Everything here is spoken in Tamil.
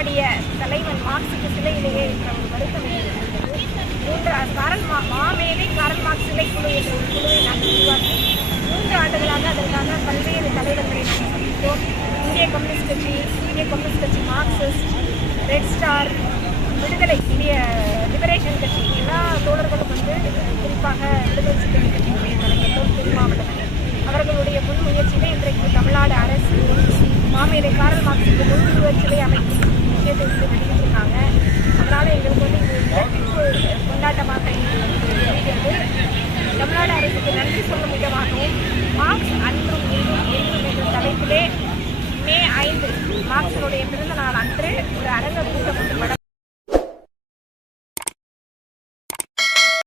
போராடிய தலைவன் மார்க்சுக்கு சிலையிலேயே என்ற ஒரு வருத்தம் மாமேதை காரல் மார்க்ஸ் சிலை குழு என்ற ஒரு குழுவை நாங்கள் உருவாக்கி 3 ஆண்டுகளாக அதற்காக பல்வேறு தலைவர்களை நாங்கள் சந்தித்தோம். இந்திய கம்யூனிஸ்ட் கட்சி, மார்க்சிஸ்ட், ரெட் ஸ்டார், விடுதலை இந்திய லிபரேஷன் கட்சி எல்லா தோழர்களும் குறிப்பாக விடுதலை சிறுத்தைகள் கட்சியினுடைய தலைவர்கள் தென் மாவட்டத்தில் அவர்களுடைய முன்முயற்சியிலே இன்றைக்கு தமிழ்நாடு அரசு மாமேதை காரல் மார்க்சுக்கு முன்முயற்சி சிலை அமைக்கும் விஷயத்தை வெளியிட்டிருக்காங்க. அதனால் எங்களுக்கு இது இரட்டிப்பு கொண்டாட்டமாக தெரிகிறது. தமிழ்நாடு அரசுக்கு நன்றி சொல்லும் விதமாகவும் மார்க்ஸ் அன்றும் இன்றும் என்றும் என்ற தலைப்பிலே மே 5 மார்க்சினுடைய பிறந்த நாள் அன்று ஒரு அரங்க கூட்டம்